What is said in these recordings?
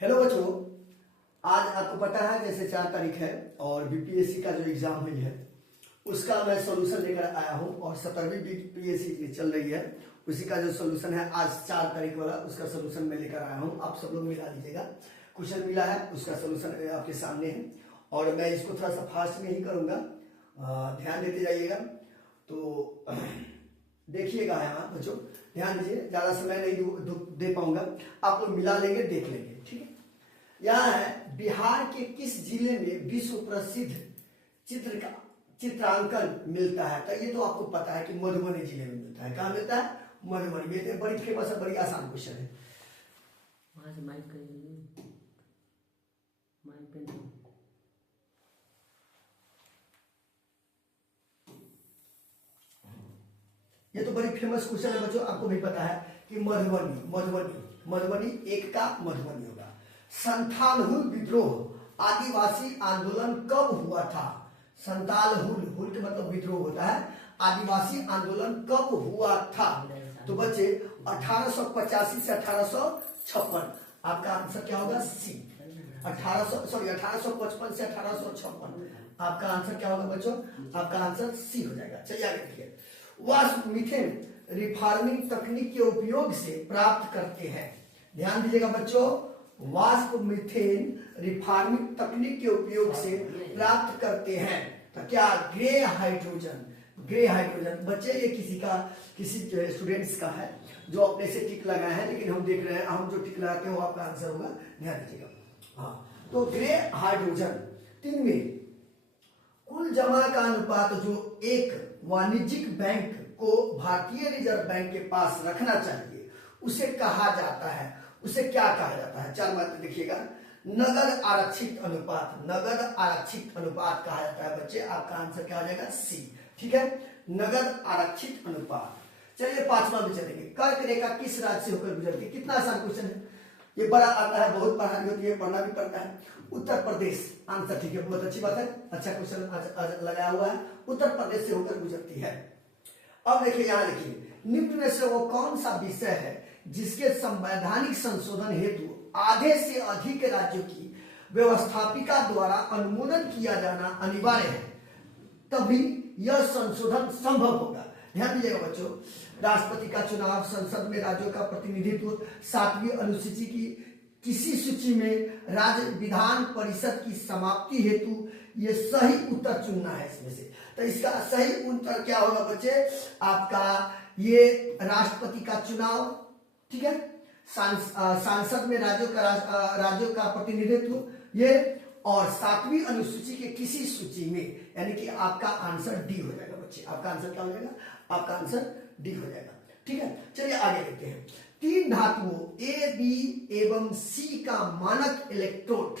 Hello बच्चों, आज आपको पता है जैसे 4 तारीख है और बीपीएससी का जो एग्जाम हुई है उसका मैं सॉल्यूशन लेकर आया हूं और 17वीं बीपीएससी चल रही है। उसी का जो सॉल्यूशन है आज 4 तारीख वाला उसका सॉल्यूशन मैं लेकर आया हूं। आप सब लोग मिला लीजिएगा। क्वेश्चन मिला है उसका सॉल्यूशन आपके सामने है और मैं इसको थोड़ा सा फास्ट में ही करूंगा, ध्यान देते जाइएगा। तो देखिएगा यहाँ बच्चों, ध्यान दीजिए, ज्यादा समय नहीं दे पाऊंगा, आप लोग मिला लेंगे, देख लेंगे, ठीक है। यहाँ है बिहार के किस जिले में विश्व प्रसिद्ध चित्रांकन मिलता है। तो ये तो आपको पता है कि मधुबनी जिले में मिलता है। कहाँ मिलता है? मधुबनी में। बड़ी फेमस है, बड़ी आसान क्वेश्चन है। ये तो बड़ी फेमस क्वेश्चन है बच्चों, आपको भी पता है कि मधुबनी एक का मधुबनी होगा। संथालहुल विद्रोह आदिवासी आंदोलन कब हुआ था? संथालहुल का मतलब विद्रोह होता है। आदिवासी आंदोलन कब हुआ था? तो बच्चे 1885 से 1856। आपका आंसर क्या होगा? सी। 1855 से 1856। आपका आंसर क्या होगा बच्चों? आपका आंसर सी हो जाएगा। चलिए आगे देखिए। वाष्प मीथेन रिफार्मिंग तकनीक के उपयोग से प्राप्त करते हैं। ध्यान दीजिएगा बच्चों, वाष्प मीथेन रिफार्मिंग तकनीक के उपयोग से प्राप्त करते हैं। तो क्या? Grey hydrogen. बच्चे ये किसी स्टूडेंट्स का है जो अपने से टिक लगाए हैं, लेकिन हम देख रहे हैं, हम जो टिक लगाते हैं वो आपका आंसर होगा। ध्यान दीजिएगा। हाँ, तो ग्रे हाइड्रोजन। 3 में कुल जमा का अनुपात जो एक वाणिज्यिक बैंक को भारतीय रिजर्व बैंक के पास रखना चाहिए उसे कहा जाता है। उसे क्या कहा जाता है? 4 बातें देखिएगा। नगद आरक्षित अनुपात कहा जाता है बच्चे। आपका आंसर क्या हो जाएगा? सी। ठीक है, नगद आरक्षित अनुपात। चलिए 5वां में चलेंगे। कर्क रेखा किस राज्य से होकर गुजरती है? कितना आसान क्वेश्चन है, ये बड़ा आता है, बहुत पढ़ाई होती है, पढ़ना भी पड़ता है। उत्तर प्रदेश। आंसर ठीक है, बहुत अच्छी बात है, अच्छा क्वेश्चन आज लगाया हुआ है। उत्तर प्रदेश से होकर गुजरती है। अब देखिए, यहाँ देखिए, निम्न में से वो कौन सा विषय है जिसके संवैधानिक संशोधन हेतु आधे से अधिक राज्यों की व्यवस्थापिका द्वारा अनुमोदन किया जाना अनिवार्य है, तभी यह संशोधन संभव होगा। ध्यान दीजिएगा बच्चों, राष्ट्रपति का चुनाव, संसद में राज्यों का प्रतिनिधित्व, 7वीं अनुसूची की किसी सूची में राज्य विधान परिषद की समाप्ति हेतु ये सही उत्तर चुनना है इसमें से। तो इसका सही उत्तर क्या होगा बच्चे? आपका ये राष्ट्रपति का चुनाव, ठीक है, सांसद में राज्यों का प्रतिनिधित्व ये, और 7वीं अनुसूची के किसी सूची में, यानी कि आपका आंसर डी हो जाएगा बच्चे। आपका आंसर क्या हो जाएगा? आपका आंसर डी हो जाएगा। ठीक है, चलिए आगे देखते हैं। 3 धातुओं ए, बी एवं सी का मानक इलेक्ट्रोड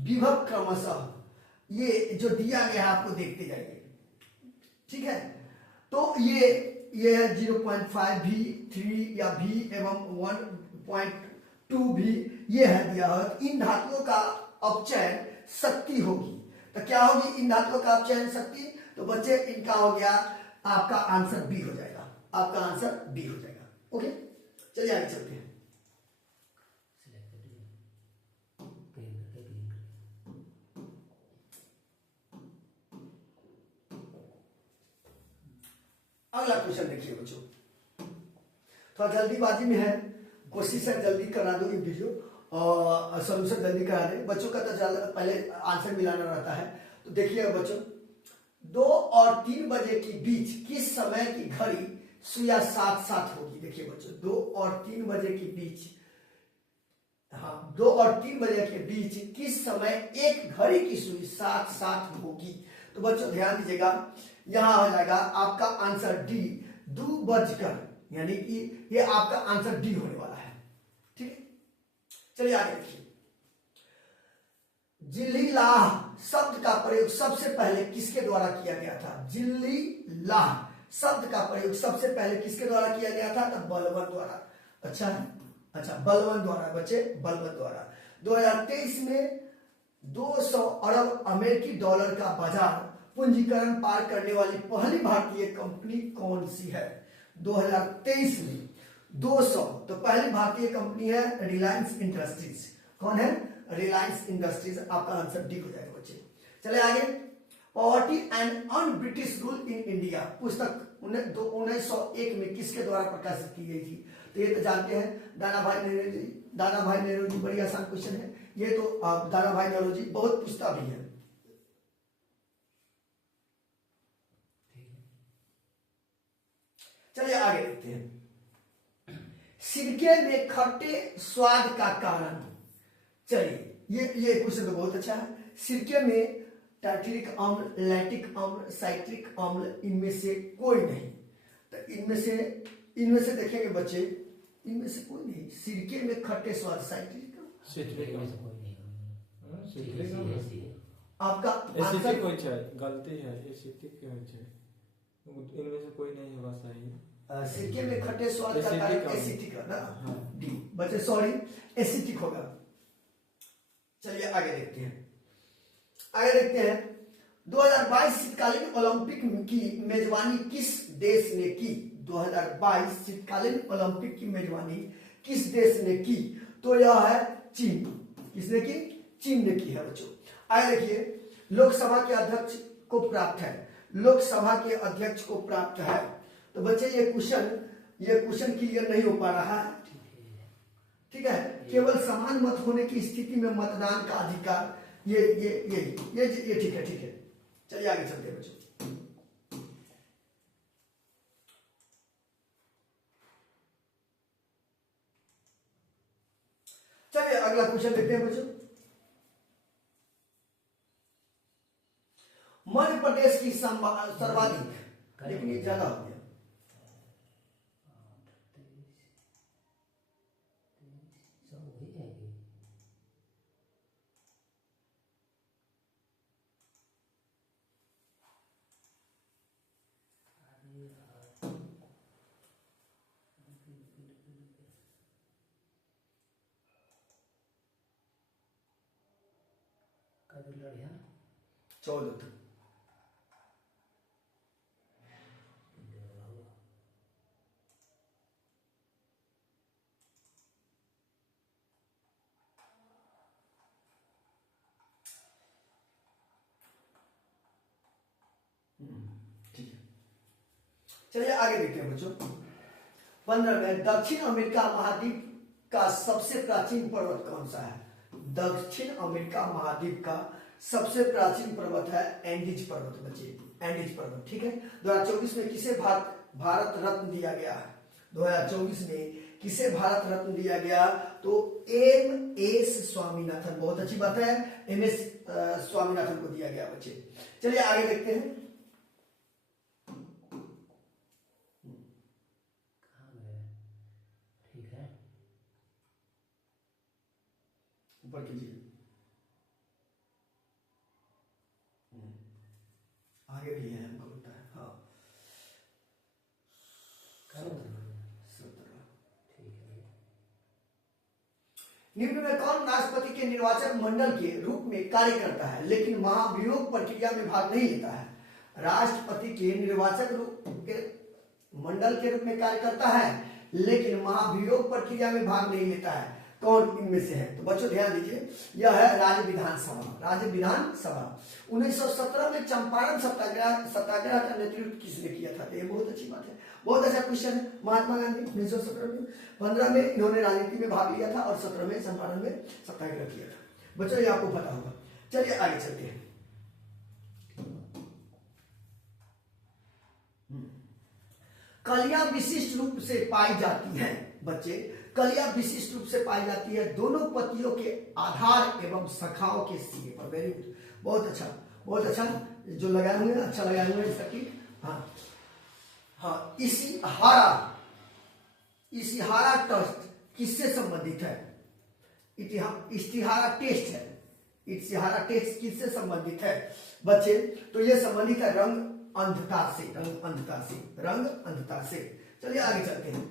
विभव क्रमशः, ये जो दिया गया है आपको देखते जाइए, ठीक है। तो ये है 0.5 भी, 3 या भी एवं 1.2 भी, ये है दिया हुआ। इन धातुओं का अपचयन शक्ति होगी। तो क्या होगी इन धातुओं का अपचयन शक्ति? तो बच्चे इनका हो गया, आपका आंसर बी हो जाएगा। आपका आंसर बी हो जाएगा। ओके, चलिए आगे चलते हैं। अगला क्वेश्चन देखिए बच्चों, थोड़ा जल्दीबाजी में है, कोशिश है जल्दी करा दो ये वीडियो और सॉल्यूशन जल्दी करा दे बच्चों का। तो पहले आंसर मिलाना रहता है। तो देखिए बच्चों, 2 और 3 बजे के बीच किस समय की घड़ी सुइया 7-7 होगी? देखिए बच्चों, 2 और 3 बजे के बीच, हाँ, 2 और 3 बजे के बीच किस समय एक घड़ी की सुई 7-7 होगी? तो बच्चों ध्यान दीजिएगा, यहां हो जाएगा आपका आंसर डी, 2 बजकर, यानी कि ये आपका आंसर डी होने वाला है। ठीक है, चलिए आगे देखिए। जिल्ली लाह शब्द का प्रयोग सबसे पहले किसके द्वारा किया गया था? जिल्ली लाह शब्द का प्रयोग सबसे पहले किसके द्वारा किया गया था? तो बलबन द्वारा। अच्छा, बलबन द्वारा बच्चे, बलबन द्वारा। 2023 में 200 अरब अमेरिकी डॉलर का बाजार पूंजीकरण पार करने वाली पहली भारतीय कंपनी कौन सी है? 2023 में 200, तो पहली भारतीय कंपनी है रिलायंस इंडस्ट्रीज। कौन है? रिलायंस इंडस्ट्रीज। आपका आंसर डी हो जाएगा बच्चे। चले आगे। Poverty and un British rule in India पुस्तक 1901 में किसके द्वारा प्रकाशित की गई थी? तो ये तो जानते हैं, दाना भाई नेहरू जी। दाना भाई नेहरू जी, बड़ी आसान क्वेश्चन है ये तो। दाना भाई नेहरू जी बहुत पूछता भी है। चलिए आगे देखते हैं। सिरके में खट्टे स्वाद का कारण। चलिए ये क्वेश्चन तो बहुत अच्छा है। सिरके में टार्टरिक अम्ल, लैक्टिक अम्ल, साइट्रिक अम्ल, इनमें से कोई नहीं। तो इनमें से देखेंगे बच्चे, इनमें से कोई नहीं। सिरके में खट्टे स्वाद, साइट्रिक आपका आंसर कोई गलती है। इनमें से कोई नहीं होगा सही। सिरके में खट्टे स्वाद का कारण एसिटिक है ना? डी बच्चे, सॉरी, एसिटिक होगा। चलिए आगे देखते हैं। 2022 शीतकालीन ओलंपिक की मेजबानी किस देश ने की? 2022 शीतकालीन ओलंपिक की मेजबानी किस देश ने की? तो यह है चीन। किसने की? चीन ने की है बच्चों। आगे देखिए, लोकसभा के अध्यक्ष को प्राप्त है। लोकसभा के अध्यक्ष को प्राप्त है। तो बच्चे ये क्वेश्चन क्लियर नहीं हो पा रहा है, ठीक है। केवल समान मत होने की स्थिति में मतदान का अधिकार, ये ठीक है। चलिए आगे चलते हैं बच्चों। चलिए अगला क्वेश्चन देखते हैं बच्चों। मध्य प्रदेश की सर्वाधिक, लेकिन ये ज्यादा हो गया। लड़िया 14। ठीक है, चलिए आगे देखते हैं बच्चों। 15 में दक्षिण अमेरिका महाद्वीप का सबसे प्राचीन पर्वत कौन सा है? दक्षिण अमेरिका महाद्वीप का सबसे प्राचीन पर्वत है एंडीज पर्वत बच्चे, एंडीज पर्वत, ठीक है। 2024 में किसे भारत रत्न दिया गया है? 2024 में किसे भारत रत्न दिया गया? तो MS स्वामीनाथन। बहुत अच्छी बात है, MS स्वामीनाथन को दिया गया बच्चे। चलिए आगे देखते हैं। ठीक है, ऊपर कीजिए, आगे भी है, हमको लगता है। हाँ, 17। निम्न में कौन राष्ट्रपति के निर्वाचक मंडल के रूप में कार्य करता है लेकिन महाभियोग प्रक्रिया में भाग नहीं लेता है? राष्ट्रपति के निर्वाचक रूप के मंडल के रूप में कार्य करता है लेकिन महाभियोग प्रक्रिया में भाग नहीं लेता है। कौन इनमें से है? तो बच्चों ध्यान दीजिए, यह है राज्य विधानसभा। राज्य विधानसभा 1917 में चंपारण सत्याग्रह का नेतृत्व किसने किया था? तो ये बहुत अच्छी बात है, बहुत अच्छा क्वेश्चन है। महात्मा गांधी 1917 में। 15 में इन्होंने राजनीति में भाग लिया था और 17 में चंपारण में सत्याग्रह किया था। बच्चों ये आपको पता होगा। चलिए आगे चलते हैं। कलियां विशिष्ट रूप से पाई जाती हैं बच्चे, कलियां विशिष्ट रूप से पाई जाती है दोनों पत्तियों के आधार एवं शाखाओं के सिरे पर। वेरी गुड, बहुत अच्छा, बहुत अच्छा जो लगाए हुए हैं, अच्छा लगाए हुए हैं इसका, ठीक। हाँ हाँ, इशिहारा टेस्ट किससे संबंधित है? इश्तिहारा टेस्ट है। इशिहारा टेस्ट किससे संबंधित है बच्चे? तो यह संबंधित है रंग अंधकार से, रंग अंधकार से, रंग अंधकार से। चलिए आगे चलते हैं।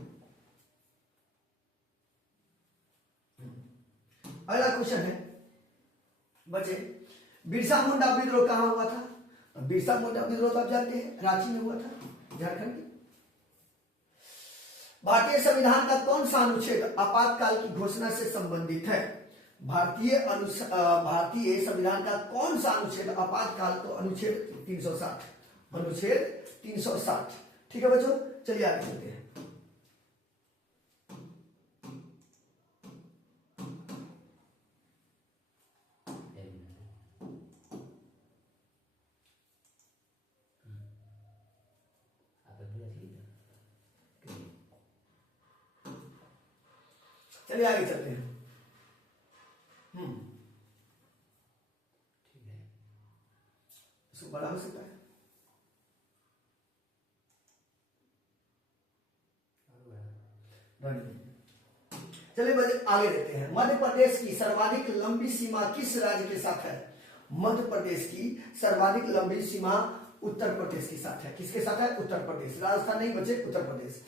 अगला क्वेश्चन है बच्चे, बिरसा मुंडा विद्रोह कहां हुआ था? बिरसा मुंडा विद्रोह तो आप जानते हैं रांची में हुआ था, झारखंड में। भारतीय संविधान का कौन सा अनुच्छेद आपातकाल की घोषणा से संबंधित है? भारतीय संविधान का कौन सा अनुच्छेद आपातकाल तो अनुच्छेद 360, अनुच्छेद 360। ठीक है बच्चों, चलिए आगे चलते हैं। चलिए आगे चलते हैं। ठीक है, इसको बड़ा हो सकता है। चलिए आगे देखते हैं। मध्य प्रदेश की सर्वाधिक लंबी सीमा किस राज्य के साथ है? मध्य प्रदेश की सर्वाधिक लंबी सीमा उत्तर प्रदेश के साथ है। किसके साथ है? उत्तर प्रदेश। राजस्थान नहीं बचे, उत्तर प्रदेश।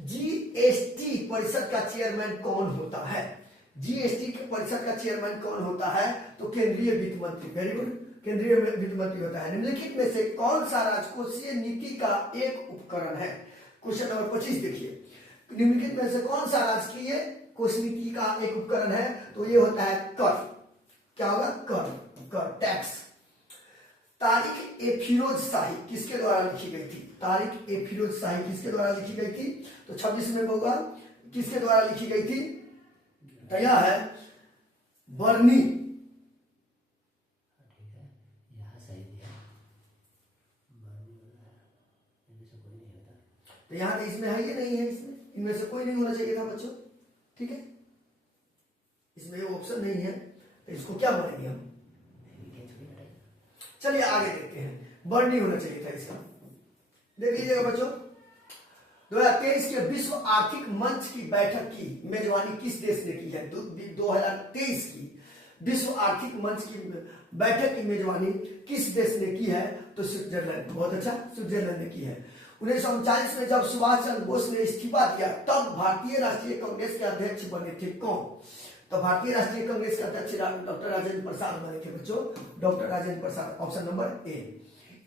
जीएसटी परिषद का चेयरमैन कौन होता है? जीएसटी के परिषद का चेयरमैन कौन होता है? तो केंद्रीय वित्त मंत्री। वेरी गुड, केंद्रीय वित्त मंत्री होता है। निम्नलिखित में से कौन सा राजकोषीय नीति का एक उपकरण है? क्वेश्चन नंबर 25 देखिए, निम्नलिखित में से कौन सा राजकीय कोष नीति का एक उपकरण है? तो ये होता है कर। क्या होगा? कर, टैक्स। तारिक ए फिरोज शाही किसके द्वारा लिखी गई थी? तारिक ए फिरोज शाही किसके द्वारा लिखी गई थी? तो 26 में होगा, किसके द्वारा लिखी गई थी? तो यह है बर्नी। तो यहाँ तो इसमें है, ये नहीं है, इसमें इनमें से कोई नहीं होना चाहिए था बच्चों। ठीक है, इसमें ऑप्शन नहीं है, तो इसको क्या बोलेंगे हम? चलिए आगे देखते हैं। बर्नी होना चाहिए था इसका। देख लीजिएगा बच्चों, 2023 के विश्व आर्थिक मंच की बैठक की मेजबानी किस देश ने की है? 2023 की विश्व आर्थिक मंच की बैठक की मेजबानी किस देश ने की है? तो स्विट्जरलैंड। बहुत अच्छा, स्विट्जरलैंड ने की है। 1939 में जब सुभाष चंद्र बोस ने इस्तीफा दिया तब भारतीय राष्ट्रीय कांग्रेस के अध्यक्ष बने थे कौन? तो भारतीय राष्ट्रीय कांग्रेस के अध्यक्ष डॉक्टर राजेंद्र प्रसाद बने थे बच्चों, doctor Rajendra Prasad. Option number A.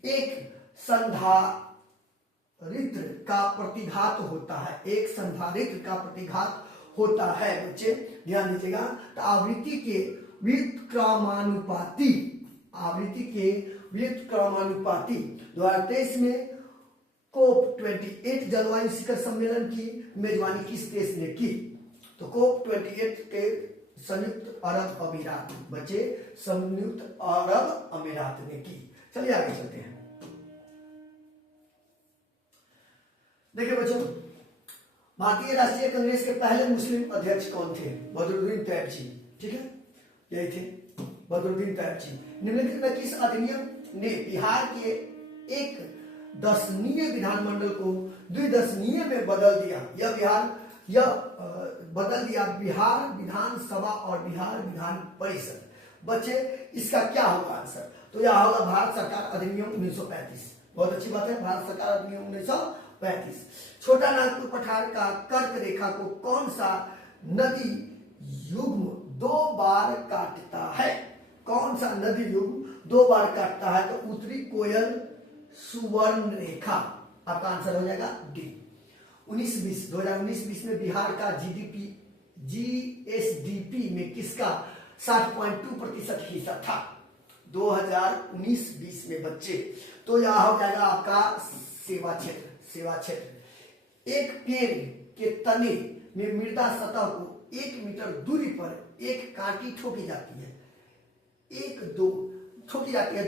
एक संधारित्र का प्रतिघात होता है, एक संधारित्र का प्रतिघात होता है बच्चे, ध्यान दीजिएगा। तो आवृत्ति के व्युत्क्रमानुपाती, आवृत्ति के व्युत्क्रमानुपाती 2023 में कोप 28 जलवायु शिखर सम्मेलन की मेजबानी किस देश ने की? तो कोप 28 के संयुक्त अरब अमीरात बच्चे, संयुक्त अरब अमीरात ने की। चलिए आगे चलते हैं। देखिए बच्चों, भारतीय राष्ट्रीय कांग्रेस के पहले मुस्लिम अध्यक्ष कौन थे? बदरुद्दीन तैयब जी। ठीक है, यही थे बदरुद्दीन तैयब जी। निम्नलिखित में किस अधिनियम ने बिहार के एक दशनीय विधानमंडल को द्विदशनीय में बदल दिया? बदल दिया बिहार विधानसभा और बिहार विधान परिषद। बच्चे इसका क्या होगा आंसर? तो यह होगा भारत सरकार अधिनियम 1935। बहुत अच्छी बात है, भारत सरकार अधिनियम 1935। छोटा नागपुर पठार का कर्क रेखा को कौन सा नदी युग्म 2 बार काटता है? कौन सा नदी युग्म 2 बार काटता है? तो उत्तरी कोयल सुवर्ण रेखा। आपका आंसर हो जाएगा डी। 2019-20 में बिहार का जीएसडीपी में किसका 60.2% हिस्सा था? 2019-20 में बच्चे। तो यह हो जाएगा आपका सेवा क्षेत्र। सेवा क्षेत्र। एक पेड़ के तने में मृदा सतह को 1 मीटर दूरी पर एक कांटी ठोकी जाती है।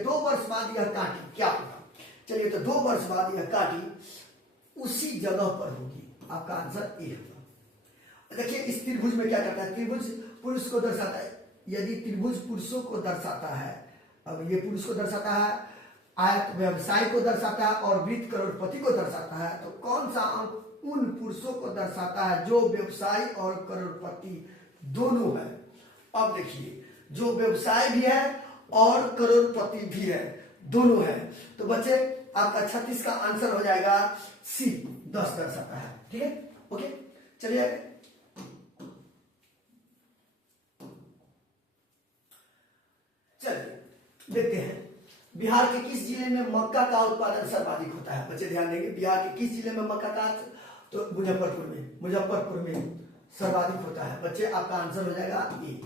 2 वर्ष बाद यह कांटी क्या होगा? चलिए, तो 2 वर्ष बाद यह कांटी उसी जगह पर होगी। आपका आंसर ए होगा। देखिए इस त्रिभुज में क्या करता है? त्रिभुज पुरुष को दर्शाता है। यदि त्रिभुज पुरुषों को दर्शाता है, अब ये पुरुष को दर्शाता है, आयत व्यवसाय को दर्शाता है और वृत्त करोड़पति को दर्शाता है, तो कौन सा अंक उन पुरुषों को दर्शाता है जो व्यवसाय और करोड़पति दोनों है? अब देखिए, जो व्यवसाय भी है और करोड़पति भी है, दोनों है। तो बच्चे आपका 36 का आंसर हो जाएगा सी, 10 दर्शाता है। ठीक है, ओके, चलिए देखते हैं। बिहार के किस जिले में मक्का का उत्पादन सर्वाधिक होता है? बच्चे ध्यान देंगे, बिहार के किस जिले में मक्का का, तो मुजफ्फरपुर में सर्वाधिक होता है। बच्चे आपका आंसर हो जाएगा ए।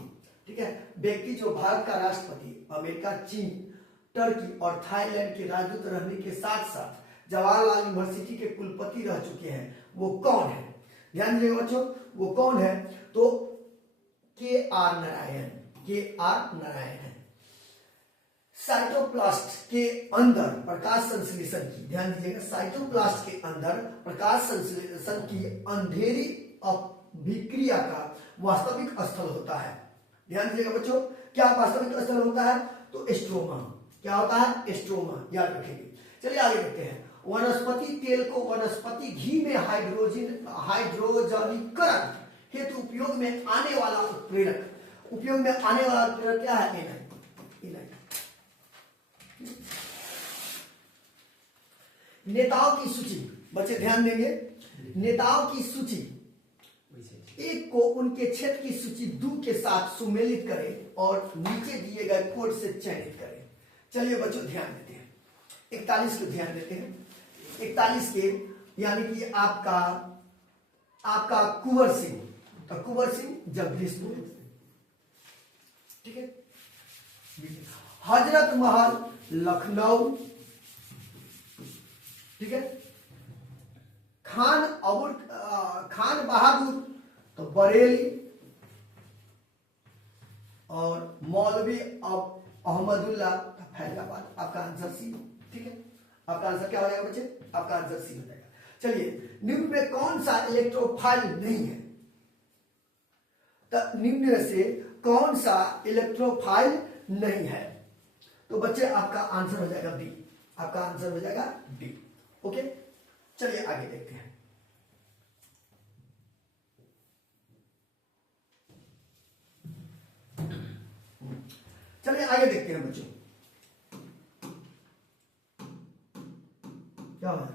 ठीक है। व्यक्ति जो भारत का राष्ट्रपति, अमेरिका, चीन, टर्की और थाईलैंड के राजदूत रहने के साथ साथ जवाहरलाल यूनिवर्सिटी के कुलपति रह चुके हैं, वो कौन है? ध्यान दीजिएगा बच्चों, वो कौन है? तो के.आर. नारायण, के.आर. नारायण है। साइटोप्लास्ट के अंदर प्रकाश संश्लेषण की, ध्यान दीजिएगा, साइटोप्लास्ट के अंदर प्रकाश संश्लेषण की अंधेरी अभिक्रिया का वास्तविक स्थल होता है। ध्यान दीजिएगा बच्चों, क्या वास्तविक स्थल होता है? तो स्ट्रोमा। क्या होता है? स्ट्रोमा, याद रखेंगे। चलिए आगे देखते हैं। वनस्पति तेल को वनस्पति घी में हाइड्रोजनीकरण हेतु उपयोग में आने वाला उत्प्रेरक, क्या है? एनाइन। नेताओं की सूची, बच्चे ध्यान देंगे, नेताओं की सूची एक को उनके क्षेत्र की सूची 2 के साथ सुमेलित करें और नीचे दिए गए कोड से चयनित करें। चलिए बच्चों ध्यान देते हैं, 41 को ध्यान देते हैं। 41 के यानी कि आपका कुंवर सिंह, तो कुंवर सिंह जगदीशपुर, ठीक है। हजरत महल लखनऊ, ठीक है। खान बहादुर तो बरेली, और मौलवी अहमदुल्ला फैजाबाद। आपका आंसर सी, ठीक है। आपका आंसर क्या हो जाएगा बच्चे? आपका आंसर सी हो जाएगा। चलिए, निम्न में कौन सा इलेक्ट्रोफाइल नहीं है? तो निम्न में से कौन सा इलेक्ट्रोफाइल नहीं है? तो बच्चे आपका आंसर हो जाएगा बी, आपका आंसर हो जाएगा बी। ओके, चलिए आगे देखते हैं। चलिए आगे देखते हैं बच्चों, क्या हो रहा है?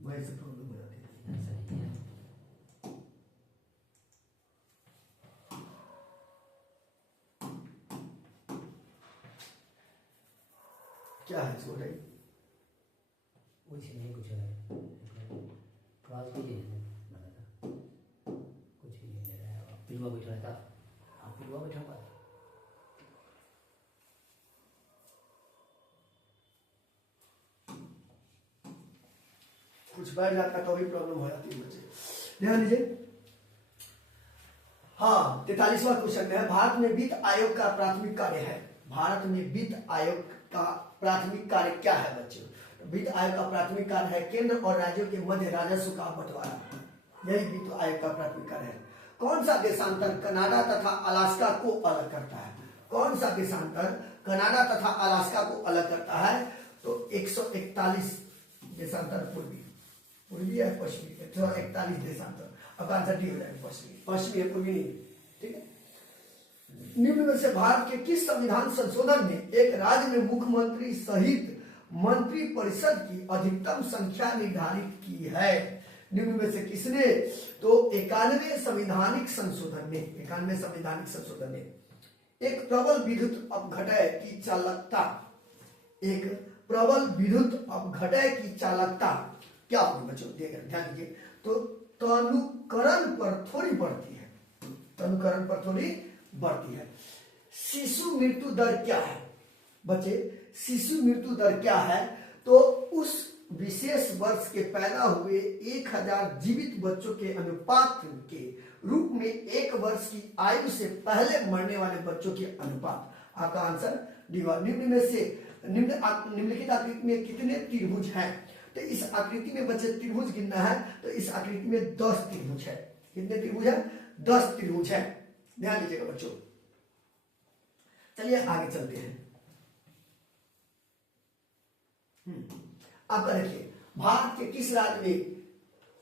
वही से प्रॉब्लम हो जाती है। क्या है इसको बताइए? कुछ नहीं, कुछ है क्लास भी नहीं है, कुछ ही नहीं दे रहा है। पिलवा बैठा था, आप पिलवा बैठा हुआ था। कुछ बैठ जाता तो भी प्रॉब्लम हो जाती है बच्चे, ध्यान दीजिए। हाँ, 43वां क्वेश्चन में है, भारत में वित्त आयोग का प्राथमिक कार्य है। भारत में वित्त आयोग का प्राथमिक कार्य क्या है बच्चों? वित्त आयोग का प्राथमिक कार्य है केंद्र और राज्यों के मध्य राजस्व का बंटवारा, यही वित्त आयोग का प्राथमिक कार्य है। कौन सा देशांतर कनाडा तथा अलास्का को अलग करता है? कौन सा देशांतर कनाडा तथा अलास्का को अलग करता है? तो 141 देशांतर पूर्वी है, पश्चिमी, 141 देशांतर। अब आंसर डी हो जाएगा, पश्चिमी है, पूर्वी नहीं, ठीक है। निम्न में से भारत के किस संविधान संशोधन ने एक राज्य में मुख्यमंत्री सहित मंत्री परिषद की अधिकतम संख्या निर्धारित की है? निम्न में से किसने? तो 91 संवैधानिक संशोधन ने एक प्रबल विद्युत अपघटय की चालकता, क्या होगी बच्चों? ध्यान दीजिए, तो तनुकरण पर थोड़ी बढ़ती है। शिशु मृत्यु दर क्या है बच्चे? शिशु मृत्यु दर क्या है? तो उस विशेष वर्ष के पैदा हुए 1000 जीवित बच्चों के अनुपात के रूप में 1 वर्ष की आयु से पहले मरने वाले बच्चों के अनुपात। आपका आंसर डी। निम्नलिखित आकृति में कितने त्रिभुज हैं? तो इस आकृति में बच्चे त्रिभुज गिनना है, तो इस आकृति में 10 त्रिभुज है। कितने त्रिभुज है? 10 त्रिभुज है, ध्यान दीजिएगा बच्चों। चलिए आगे चलते हैं। आपका देखिए, भारत के किस राज्य में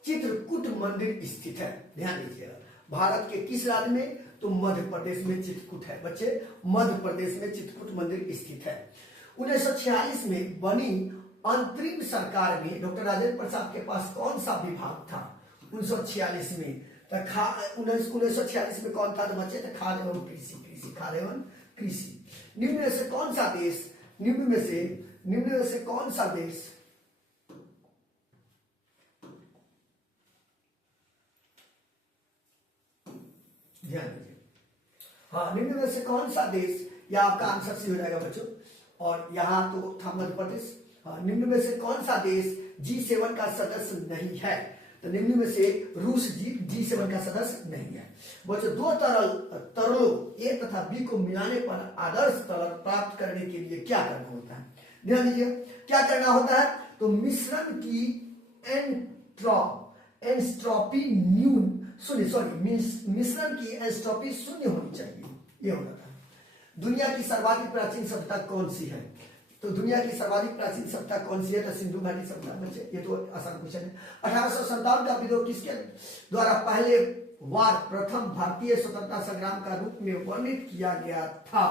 चित्रकूट मंदिर स्थित है? ध्यान दीजिएगा, भारत के किस राज्य में? तो मध्य प्रदेश में चित्रकूट है बच्चे, मध्य प्रदेश में चित्रकूट मंदिर स्थित है। 1946 में बनी अंतरिम सरकार में डॉक्टर राजेंद्र प्रसाद के पास कौन सा विभाग था? 1946 में 1946 में कौन था? तो बच्चे खाद्य एवं कृषि। निम्न में से कौन सा देश, निम्न में से कौन सा देश ध्यान दीजिए, हाँ, निम्न में से कौन सा देश, या आपका आंसर सी हो जाएगा बच्चों, और यहां तो था मध्य प्रदेश। हाँ, निम्न में से कौन सा देश G7 का सदस्य नहीं है, तो निम्न में से रूस G7 का सदस्य नहीं है। बच्चों, दो तरलों A तथा B को मिलाने पर आदर्श तरल प्राप्त करने के लिए क्या करना होता है? ध्यान दीजिए, क्या करना होता है, तो मिश्रण की एंट्रोपी न्यून मिश्रण की एंट्रोपी शून्य होनी चाहिए, ये होता है। दुनिया की सर्वाधिक प्राचीन सभ्यता कौन सी है, तो दुनिया की सर्वाधिक प्राचीन सभ्यता कौन सी है, तो सिंधु घाटी सभ्यता। बच्चे ये तो आसान क्वेश्चन है। 1857 का विद्रोह किसके द्वारा पहले बार प्रथम भारतीय स्वतंत्रता संग्राम का रूप में वर्णित किया गया था?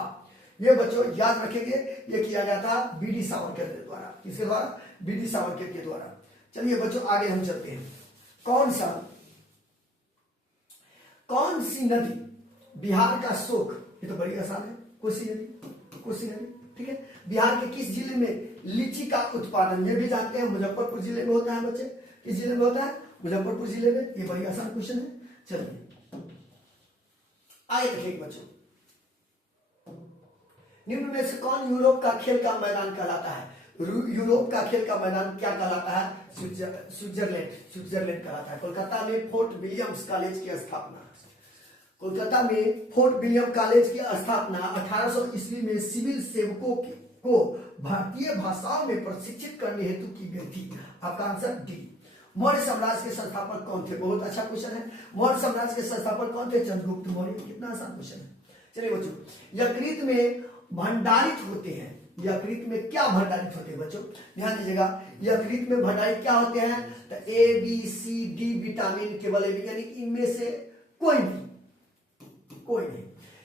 ये बच्चों याद रखेंगे, ये किया गया था बीडी सावरकर के द्वारा। किसके द्वारा? बीडी सावरकर के द्वारा। चलिए बच्चों आगे हम चलते हैं। कौन सी नदी बिहार का शोक, ये तो बड़ी आसान है, कोसी नदी, ठीक है। बिहार के किस जिले में लीची का उत्पादन, ये भी जानते हैं, मुजफ्फरपुर जिले में होता है बच्चे। किस जिले में होता है? मुजफ्फरपुर जिले में। ये बड़ी आसान क्वेश्चन है। चलिए आगे देखिए बच्चों, निम्न में से कौन यूरोप का खेल का मैदान कहलाता है? यूरोप का खेल का मैदान क्या कहलाता है? स्विट्जरलैंड कहलाता है। कोलकाता में फोर्ट विलियम्स कॉलेज की स्थापना, कोलकाता में फोर्ट विलियम कॉलेज की स्थापना 1800 ईस्वी में सिविल सेवकों को भारतीय भाषाओं में प्रशिक्षित करने हेतु की गई थी। आपका आंसर डी। मौर्य साम्राज्य के संस्थापक कौन थे? बहुत अच्छा क्वेश्चन है। मौर्य साम्राज्य के संस्थापक कौन थे? चंद्रगुप्त मौर्य। कितना आसान क्वेश्चन है। चलिए बच्चों, यकृत में भंडारित होते हैं, यकृत में क्या भंडारित होते हैं बच्चों? ध्यान दीजिएगा, यकृत में भंडारित क्या होते हैं? तो A, B, C, D vitamin, केवल A, यानी इनमें से कोई नहीं।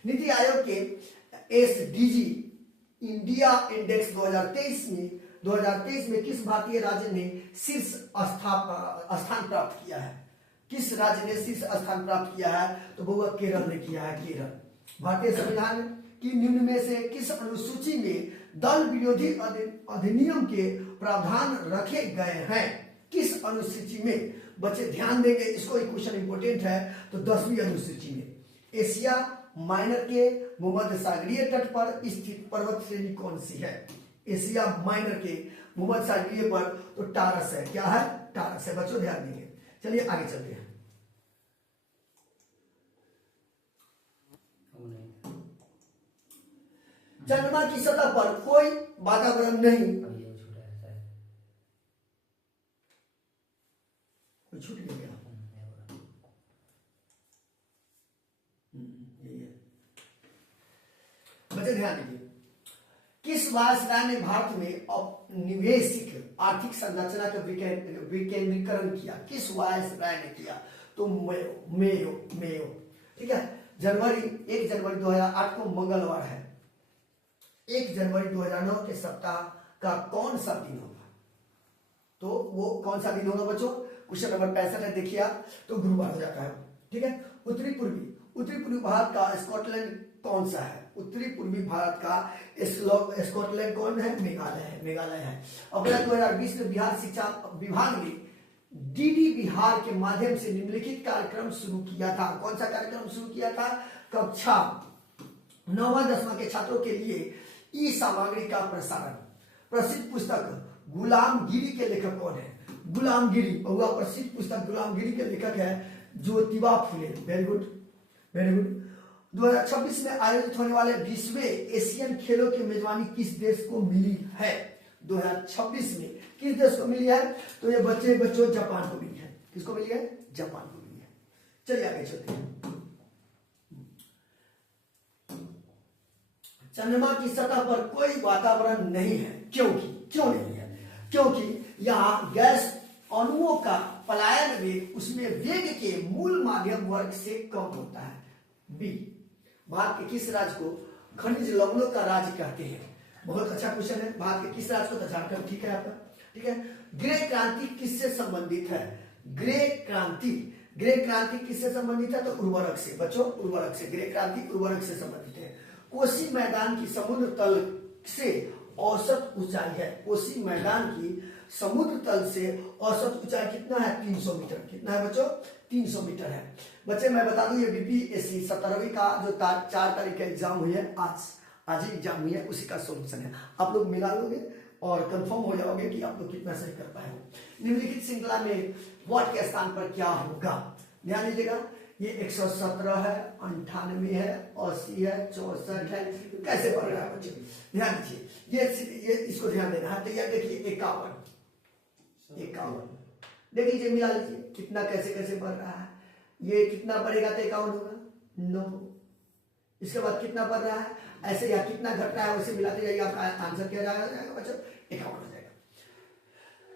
नीति आयोग के SDG इंडिया इंडेक्स 2023 में किस भारतीय राज्य ने शीर्ष स्थान प्राप्त किया है? किस राज्य ने शीर्ष स्थान प्राप्त किया है? तो वो केरल ने किया है। केरल। भारतीय संविधान की निम्न में से किस अनुसूची में दल विरोधी अधिनियम के प्रावधान रखे गए हैं? किस अनुसूची में? बच्चे ध्यान देंगे, इसको एक क्वेश्चन इंपोर्टेंट है। तो 10वीं अनुसूची में एशिया माइनर के भूमध्य सागरीय तट पर स्थित पर्वत श्रेणी कौन सी है? एशिया माइनर के भूमध्य सागरीय पर तो टारस है। क्या है? टारस है। बच्चों ध्यान देंगे। चलिए आगे चलते हैं। चंद्रमा की सतह पर कोई वातावरण नहीं, छूट गया। बच्चे ध्यान दीजिए, किस वायसराय ने भारत में औपनिवेशिक आर्थिक संरचना का विकेंद्रीकरण किया? किस वायसराय ने किया? तो मेयो। ठीक है। 1 जनवरी 2008 को मंगलवार है। 1 जनवरी 2009 के सप्ताह का कौन सा दिन होगा? तो वो कौन सा दिन होगा बच्चों? क्वेश्चन नंबर 65 है, देखिए आप, तो गुरुवार हो जाता है। ठीक है। उत्तरी पूर्वी भारत का स्कॉटलैंड कौन सा है? उत्तरी पूर्वी भारत का स्कॉटलैंड कौन है? मेघालय है। अप्रैल 2020 में बिहार शिक्षा विभाग ने डीडी बिहार के माध्यम से निम्नलिखित कार्यक्रम शुरू किया था। कौन सा कार्यक्रम शुरू किया था? कक्षा 9वीं-10वीं के छात्रों के लिए ई सामग्री का प्रसारण। प्रसिद्ध पुस्तक गुलामगिरी के लेखक कौन है? गुलामगिरी, बहुआ प्रसिद्ध पुस्तक गुलामगिरी के लेखक है ज्योतिबा फुले। Very good. 2026 में आयोजित होने वाले 20वें एशियन खेलों की मेजबानी किस देश को मिली है? 2026 में किस देश को मिली है? तो ये बच्चों जापान को मिली है। किसको मिली है? जापान को मिली है। चलिए आगे चलते हैं। चंद्रमा की सतह पर कोई वातावरण नहीं है। क्यों नहीं है? क्योंकि यहाँ गैस अणुओं का पलायन वेग उसमें वेग के मूल माध्यम वर्ग से कम होता है। बी। भारत के किस राज्य को खनिज लवणों का राज्य कहते हैं? बहुत अच्छा क्वेश्चन है। भारत के किस राज्य को? तो झारखंड। ठीक है आपका। ठीक है। ग्रे क्रांति किससे संबंधित है? ग्रे क्रांति किससे संबंधित है? तो उर्वरक से। बच्चों उर्वरक से। ग्रे क्रांति उर्वरक से संबंधित है। कोसी मैदान की समुद्र तल से औसत ऊंचाई है। कोसी मैदान की समुद्र तल से औसत ऊंचाई कितना है? 300 मीटर। कितना है बच्चों? 300 मीटर है। बच्चे मैं बता दूं ये बीपीएससी 17वीं का जो 4 तारीख का एग्जाम हुई है, आज ही एग्जाम हुई है, उसी का सोल्यूशन है। आप लोग मिला लोगे और कंफर्म हो जाओगे कि आप लोग कितना सही कर पाए हो। निम्नलिखित श्रृंखला में व्हाट के स्थान पर क्या होगा? ध्यान दीजिएगा, ये 117 है, 98 है, 80 है, 64 है, कैसे बढ़ रहा है बच्चे? ध्यान दीजिए, ये इसको ध्यान देना है। तो ये देखिए 51 देख लीजिए, मिला लीजिए कितना कैसे कैसे बढ़ रहा है। ये कितना बढ़ेगा तो 51 होगा, 9। इसके बाद कितना बढ़ रहा है ऐसे, या कितना घट रहा है वैसे मिलाते जाइए, आपका आंसर क्या जाएगा बच्चों? 51 हो जाएगा।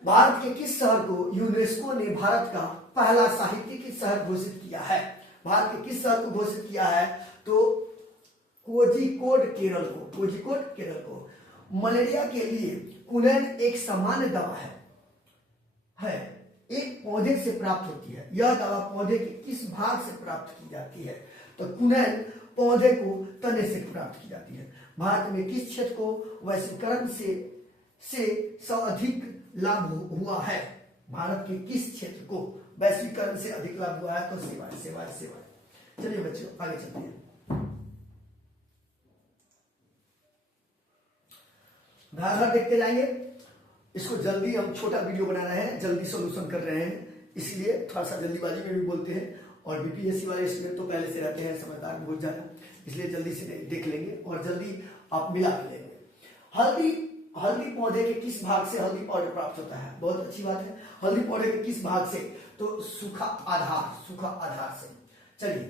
भारत के किस शहर को यूनेस्को ने भारत का पहला साहित्यिक शहर घोषित किया है? भारत के किस शहर को घोषित किया है? तो कोझिकोड केरल को। कोझिकोड केरल को। मलेरिया के लिए कुनैन एक सामान्य दवा है, एक पौधे से प्राप्त होती है। यह दवा पौधे के किस भाग से प्राप्त की जाती है? तो कुनैन पौधे को तने से प्राप्त की जाती है। भारत में किस क्षेत्र को वैश्वीकरण से अधिक लाभ हुआ है? भारत के किस क्षेत्र को वैश्वीकरण से अधिक लाभ हुआ है? तो सेवा। चलिए बच्चों आगे चलते हैं। धारा देखते जाएंगे। इसको जल्दी हम छोटा वीडियो बना रहे हैं, जल्दी सॉल्यूशन कर रहे हैं, इसलिए थोड़ा सा जल्दीबाजी में भी बोलते हैं। और बीपीएससी वाले स्टूडेंट तो पहले से रहते हैं समझदार बहुत ज्यादा, इसलिए जल्दी से देख लेंगे और जल्दी आप मिला लेंगे। हल्दी पौधे के किस भाग से हल्दी पाउडर प्राप्त होता है? बहुत अच्छी बात है। हल्दी पौधे के किस भाग से? तो सूखा आधार से। चलिए,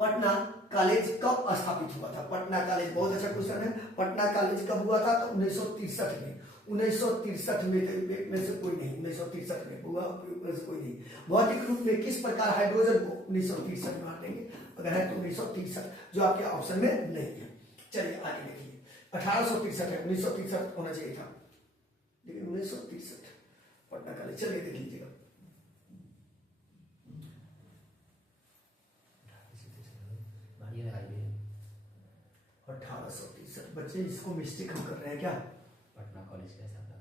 पटना कॉलेज कब स्थापित हुआ था? पटना कॉलेज बहुत अच्छा क्वेश्चन है। पटना कॉलेज कब हुआ था? तो 1963 में। 1963 में से कोई नहीं, 1963 में हुआ, कोई नहीं। भौतिक रूप में किस प्रकार हाइड्रोजन को 1963 में बांटेंगे? अगर है तो 1963, जो आपके ऑप्शन में नहीं है। चलिए आगे देखिए, 1863 है, 1963 होना चाहिए था, लेकिन 1963 पटना कॉलेज। चलिए देख लीजिएगा, 1863। बच्चे इसको मिस्टेक हम कर रहे हैं क्या? पटना कॉलेज कैसा था?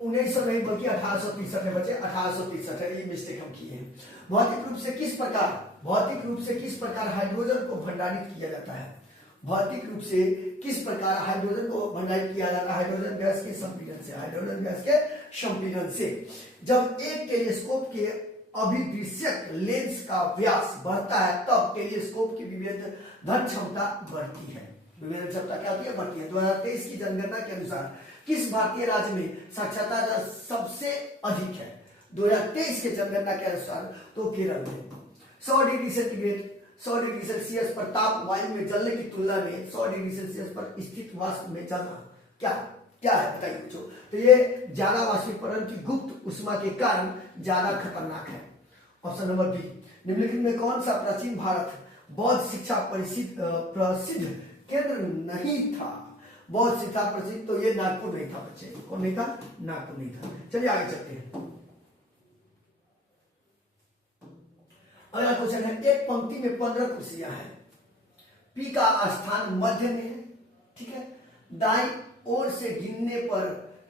1900 नहीं बल्कि 1863 है बच्चे, 1863 है, ये मिस्टेक हम किए हैं। भौतिक रूप से किस प्रकार हाइड्रोजन को भंडारित किया जाता है? भौतिक रूप से किस प्रकार हाइड्रोजन को भंडारित किया जाता है? हाइड्रोजन गैस के संपीड़न से। जब एक टेलीस्कोप के अभिदृश्यक लेंस का व्यास बढ़ता है तब टेलीस्कोप की विवेधन क्षमता बढ़ती है। विवेधन क्षमता क्या होती है? बढ़ती है। 2023 की जनगणना के अनुसार किस भारतीय राज्य में साक्षरता दर सबसे अधिक है? 2023 के जनगणना के अनुसार तो केरल में। 100 डिग्री सेल्सियस पर ताप वायु में जलने की तुलना में 100 डिग्री सेल्सियस पर स्थित वाष्प में जलना क्या है बताइए बच्चों? तो ये ज्यादा वाष्पीकरण की गुप्त उष्मा के कारण ज्यादा खतरनाक है। Option number B. निम्नलिखित में कौन सा प्राचीन भारत बौद्ध शिक्षा प्रसिद्ध केंद्र नहीं था? बौद्ध शिक्षा प्रसिद्ध, तो ये नागपुर नहीं था बच्चे। कौन नहीं था? नागपुर नहीं था। चलिए आगे चलते हैं। अगला क्वेश्चन है, एक पंक्ति में 15 कुर्सियां हैं, पी का स्थान मध्य में है, ठीक है। दाईं ओर से गिनने पर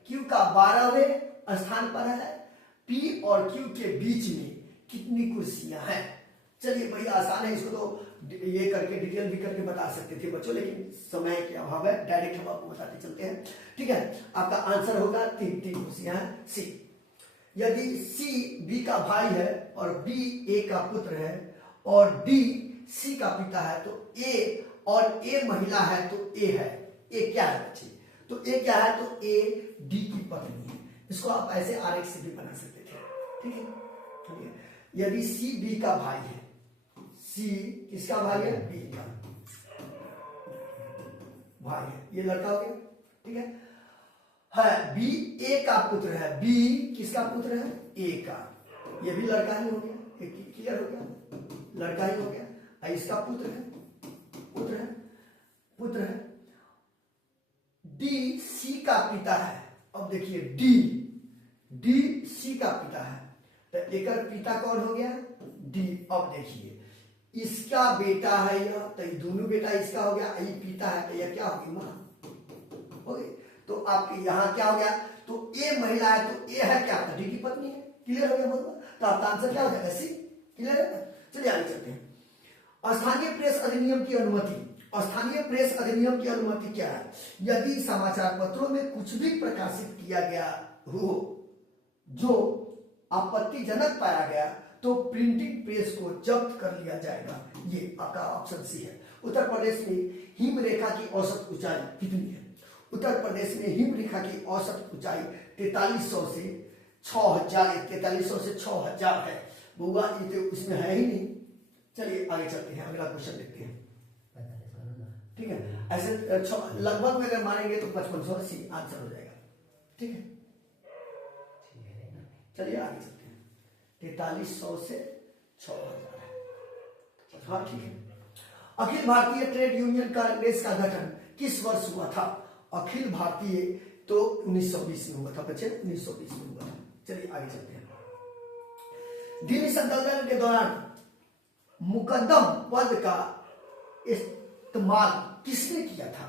क्यू का 12वें स्थान पर है। पी और क्यू के बीच में कितनी कुर्सियां हैं? चलिए बड़ी आसान है, इसको तो ये करके डिटेल भी करके बता सकते थे बच्चों, लेकिन समय के अभाव है, डायरेक्ट हम आपको बताते चलते हैं, ठीक है। आपका आंसर होगा 3 कुर्सियां हैं, सी। यदि सी बी का भाई है और बी ए का पुत्र है और डी सी का पिता है, तो ए और ए महिला है तो ए है। ए क्या है बच्चे? तो ए क्या है? तो ए डी की पत्नी है। इसको आप ऐसे आरेख से भी बना सकते थे, ठीक है। यदि सी बी का भाई है, सी किसका भाई है? बी का भाई है, ये लड़का हो गया, ठीक है। बी ए का पुत्र है, बी किसका पुत्र है? ए का, ये भी लड़का ही हो गया, क्लियर हो गया, लड़का ही हो गया। इसका पुत्र है। डी सी का पिता है। अब देखिए डी सी का पिता है, तो एक पिता कौन हो गया? डी। अब देखिए इसका बेटा है यह, तो ये दोनों बेटा इसका हो गया, ये पीता है तो यह क्या होगी मां, हो गई। तो आपके यहाँ क्या हो गया, तो ए महिला है तो ए है क्या, डी की पत्नी है। क्लियर हो गया बोलो, तो आपका आंसर क्या हो जाएगा सी। क्लियर है ना? चलिए आगे चलते हैं। स्थानीय प्रेस अधिनियम की अनुमति। स्थानीय प्रेस अधिनियम की अनुमति क्या है, यदि समाचार पत्रों में कुछ भी प्रकाशित किया गया हो जो आपत्तिजनक पाया गया तो प्रिंटिंग प्रेस को जब्त कर लिया जाएगा। ये आपका ऑप्शन सी है। उत्तर प्रदेश में हिम रेखा की औसत ऊंचाई कितनी है? उत्तर प्रदेश में हिम रेखा की औसत ऊंचाई 4300 से 6000, 4300 से 6000 है। बुआ ये तो इसमें है ही नहीं। चलिए आगे चलते हैं, अगला क्वेश्चन देखते हैं। ठीक है, ऐसे लगभग में अगर मानेंगे तो 5580 आंसर हो जाएगा। ठीक है, चलिए आगे चलते हैं। 4300 से 6000 है। हाँ ठीक है। अखिल भारतीय ट्रेड यूनियन कांग्रेस का गठन किस वर्ष हुआ था? अखिल भारतीय तो 1920 में हुआ था बच्चे, 1920 में हुआ था। चलिए आगे चलते हैं। दिल्ली संतल्तनत के दौरान मुकद्दम पद का इस्तेमाल किसने किया था?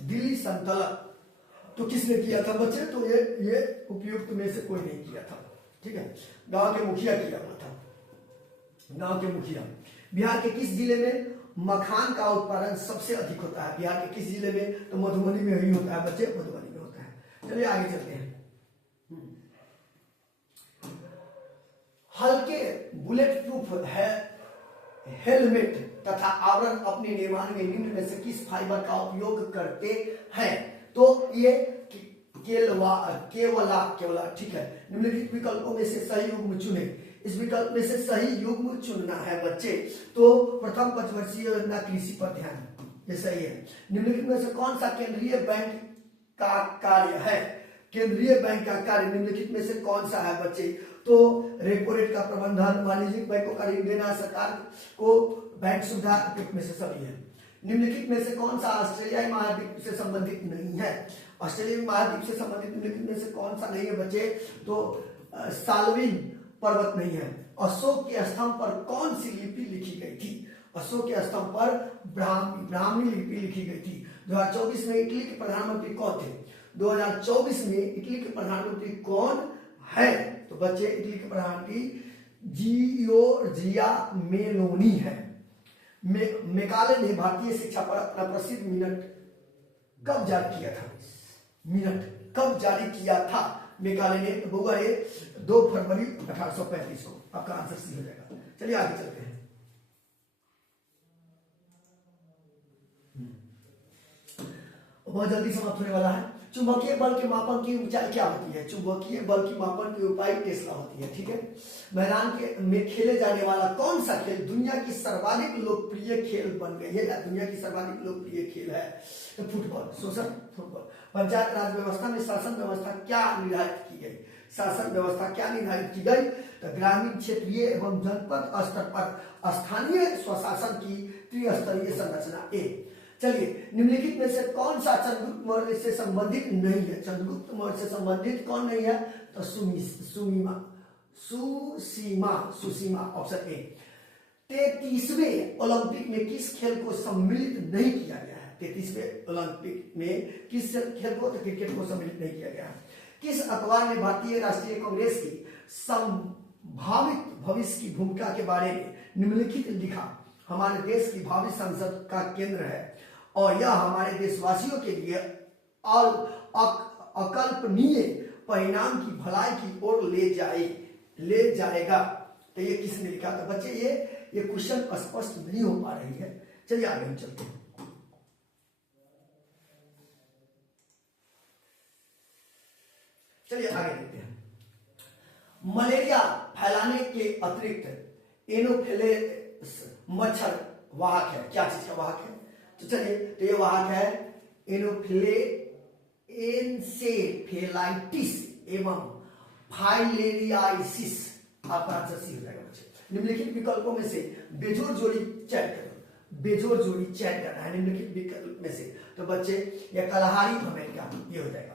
दिल्ली सल्तनत तो किसने किया था बच्चे? तो ये उपयुक्त में से कोई नहीं किया था। ठीक है, गांव के मुखिया किया हुआ था, गांव के मुखिया। बिहार के किस जिले में मखान का उत्पादन सबसे अधिक होता है? बिहार के किस जिले में? तो मधुबनी में ही होता है बच्चे, मधुबनी में होता है। चलिए आगे चलते हैं। हल्के बुलेट प्रूफ है हेलमेट तथा आवरण अपने निर्माण में निम्न में से किस फाइबर का उपयोग करते हैं? तो ये केवला। ठीक है, निम्नलिखित विकल्पों में से सही युग्म चुने। इस विकल्प में से सही युग्म चुनना है बच्चे। तो प्रथम पंचवर्षीय योजना कृषि पर ध्यान, ये सही है। निम्नलिखित में से कौन सा केंद्रीय बैंक का कार्य है? केंद्रीय बैंक का कार्य निम्नलिखित में से कौन सा है बच्चे? तो रेपो रेट का प्रबंधन, वाणिज्यिक बैंकों का ऋण देना, सरकार को बैंक सुविधा में से सभी है। निम्नलिखित में से कौन सा ऑस्ट्रेलियाई महाद्वीप से संबंधित नहीं है? ऑस्ट्रेलियाई महाद्वीप से संबंधित निम्नलिखित में से कौन सा नहीं है बच्चे? तो साल्विन पर्वत नहीं है। अशोक के स्तंभ पर कौन सी लिपि लिखी गई थी? अशोक के स्तंभ पर ब्राह्मी लिपि लिखी गई थी। 2024 में इटली के प्रधानमंत्री कौन थे? 2024 में इटली के प्रधानमंत्री कौन है? तो बच्चे इटली के प्रधानमंत्री जियोर्जिया मेलोनी है। मेकाले ने भारतीय शिक्षा पर अपना प्रसिद्ध मिनट कब जारी किया था? मिनट कब जारी किया था मेकाले ने? तो होगा ये 2 फरवरी 1835 को। आपका आंसर सी हो जाएगा। चलिए आगे चलते हैं। बहुत जल्दी समाप्त होने वाला है। चुंबकीय बल के मापन की ऊंचाई क्या होती है? चुंबकीय बल की मापन की ऊंचाई टेस्ला होती है। ठीक है, मैदान में खेले जाने वाला कौन सा खेल दुनिया की सर्वाधिक लोकप्रिय खेल बन गई है या दुनिया की सर्वाधिक लोकप्रिय खेल है? तो फुटबॉल, सोशल फुटबॉल। पंचायत राज व्यवस्था में शासन व्यवस्था क्या निर्धारित की गई? शासन व्यवस्था क्या निर्धारित की गई? तो ग्रामीण, क्षेत्रीय एवं जनपद स्तर पर स्थानीय स्वशासन की त्रिस्तरीय संरचना। ए। चलिए, निम्नलिखित में से कौन सा चंद्रगुप्त मौर्य से संबंधित नहीं है? चंद्रगुप्त मौर्य से संबंधित कौन नहीं है? तो सुसीमा ऑप्शन ए। 33वें ओलंपिक में किस खेल को सम्मिलित नहीं किया गया है? 33वें ओलंपिक में किस खेल को? तो क्रिकेट को सम्मिलित नहीं किया गया है। किस अखबार ने भारतीय राष्ट्रीय कांग्रेस की संभावित भविष्य की भूमिका के बारे में निम्नलिखित लिखा? हमारे देश की भावी संसद का केंद्र है और यह हमारे देशवासियों के लिए अकल्पनीय परिणाम की भलाई की ओर ले जाएगा। तो ये किसने लिखा? तो बच्चे ये क्वेश्चन स्पष्ट नहीं हो पा रही है। चलिए आगे हम चलते हैं। चलिए आगे देखते हैं। मलेरिया फैलाने के अतिरिक्त एनोफिलिस मच्छर वाहक है। क्या चीज का वाहक है? तो चलिए, तो ये वाहक है एनसेफेलाइटिस एवं फाइलेरियासिस। आपका आंसर सी हो जाएगा बच्चे। निम्नलिखित विकल्पों में से बेजोड़ जोड़ी चयन करो। बेजोड़ जोड़ी चयन करना है निम्नलिखित विकल्प में से। तो बच्चे ये कलहारी अमेरिका ये हो जाएगा।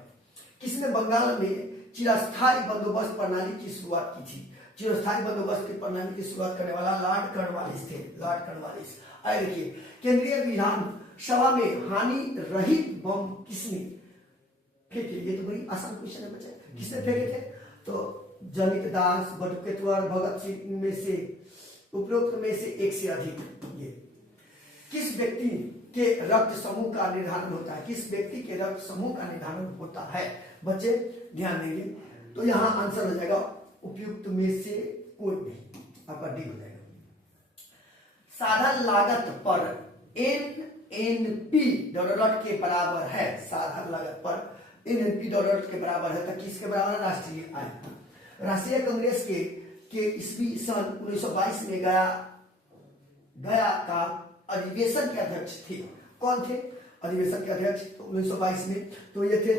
किसने बंगाल में चिरस्थायी बंदोबस्त प्रणाली की शुरुआत की थी? चिरस्थायी बंदोबस्त की प्रणाली की शुरुआत करने वाला लॉर्ड कॉर्नवालिस थे, लॉर्ड कॉर्नवालिस। आगे देखिए, केंद्रीय विधान सभा में हानि रहित बम किसने फेंके? ये तो बड़ी आसान क्वेश्चन है बच्चे, किसने फेंके थे? तो जनित दास, बटुकेश्वर, भगत सिंह में से उपरोक्त में से एक से अधिक। ये किस व्यक्ति के रक्त समूह का निर्धारण होता है? किस व्यक्ति के रक्त समूह का निर्धारण होता है? बच्चे ध्यान देंगे तो यहाँ आंसर हो जाएगा उपयुक्त में से कोई नहीं, आपका डी हो जाएगा। साधन लागत पर एनएनपी डॉलर के बराबर है, साधन लागत पर एनएनपी डॉलर के बराबर है, तो किसके बराबर है? राष्ट्रीय आय। राष्ट्रीय कांग्रेस के ईस्वी सन 1922 में गया का अधिवेशन के अध्यक्ष थे। कौन थे अधिवेशन के अध्यक्ष 1922 में? तो ये थे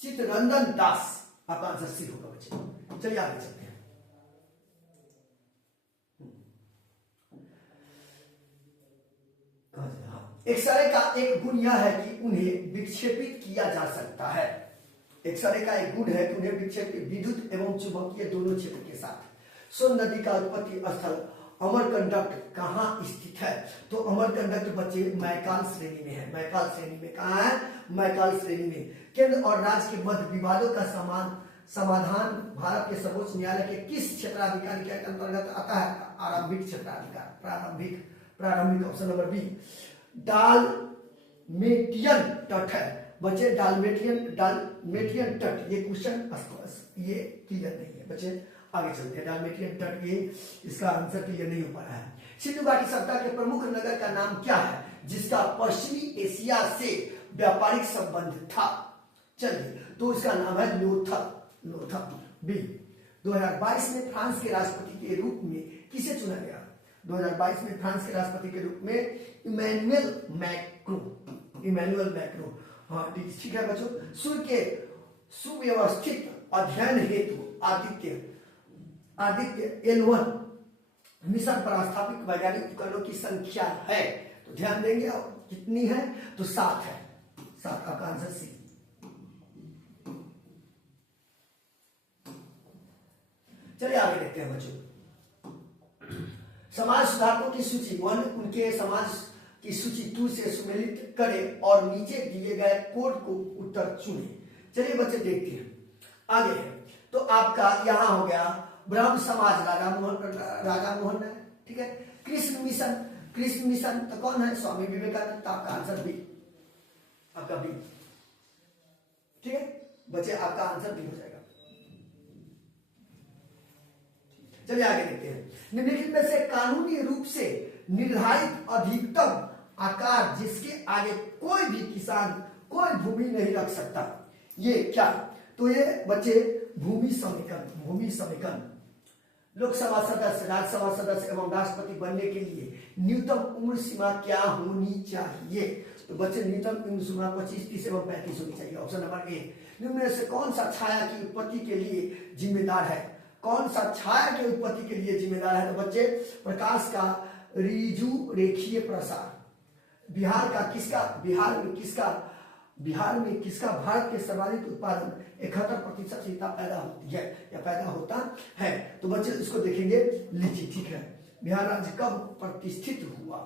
चित्तरंजन दास। आपका आंसर सी होगा बच्चे। चलिए आगे चलते हैं। एक्सरे का एक गुण यह है कि उन्हें विक्षेपित किया जा सकता है। एक्सरे का एक गुण है कि उन्हें विक्षेपित विद्युत एवं चुंबकीय दोनों क्षेत्र के साथ। सोन नदी का उत्पत्ति स्थल अमरकंटक कहाँ स्थित है? तो अमरकंटक बच्चे मैकाल श्रेणी में है। मैकाल श्रेणी में कहाँ है? मैकाल श्रेणी में। केंद्र और राज्य के मध्य विवादों का समाधान भारत के सर्वोच्च न्यायालय के किस क्षेत्राधिकारी के अंतर्गत आता है? आरंभिक क्षेत्राधिकार, प्रारंभिक ऑप्शन नंबर बी। डालमेटियन तट है बच्चे, डालमेटियन तट। ये क्वेश्चन ये क्लियर नहीं है बच्चे, आगे चलते हैं। डालमेटियन तट, ये इसका आंसर क्लियर नहीं हो पा रहा है। सिंधु घाटी सभ्यता के प्रमुख नगर का नाम क्या है जिसका पश्चिमी एशिया से व्यापारिक संबंध था? चलिए, तो इसका नाम है लोथल। बी। 2022 में फ्रांस के राष्ट्रपति के रूप में किसे चुना गया? 2022 में फ्रांस के राष्ट्रपति के रूप में इमैनुअल मैक्रो। हाँ ठीक है बच्चों। सूर्य के सुव्यवस्थित अध्ययन हेतु आदित्य L1 मिशन पर स्थापित वैज्ञानिक उपकरणों की संख्या है, तो ध्यान देंगे कितनी है? तो 7 है। 7 आपका आंसर सी। चलिए आगे देखते हैं बच्चों। समाज सुधारकों की सूची 1 उनके समाज की सूची 2 से सुमेलित करें और नीचे दिए गए कोड को उत्तर चुनें। चलिए बच्चे देखते हैं आगे है। तो आपका यहां हो गया ब्रह्म समाज, राजा मोहन है, ठीक है। कृष्ण मिशन तो कौन है? स्वामी विवेकानंद। आपका आंसर बी, आपका बी, ठीक है बच्चे, आपका आंसर बी हो जाएगा। चलिए आगे देखते हैं। निम्नलिखित में से कानूनी रूप से निर्धारित अधिकतम आकार जिसके आगे कोई भी किसान कोई भूमि नहीं रख सकता, ये क्या? तो ये बच्चे भूमि समीकरण। लोकसभा सदस्य, राज्यसभा सदस्य एवं राष्ट्रपति बनने के लिए न्यूनतम उम्र सीमा क्या होनी चाहिए? तो बच्चे न्यूनतम उम्र सीमा 25, 30 एवं 35 होनी चाहिए। Option number A. निम्न में से कौन सा छाया की उत्पत्ति के लिए जिम्मेदार है? कौन सा छाया की उत्पत्ति के लिए जिम्मेदार है? तो बच्चे प्रकाश का ऋजु रेखीय प्रसार। बिहार में किसका भारत के सर्वाधिक उत्पादन 71% सीता पैदा होती है या पैदा होता है? तो बच्चे इसको देखेंगे लीची, ठीक है। बिहार राज्य कब प्रतिष्ठित हुआ?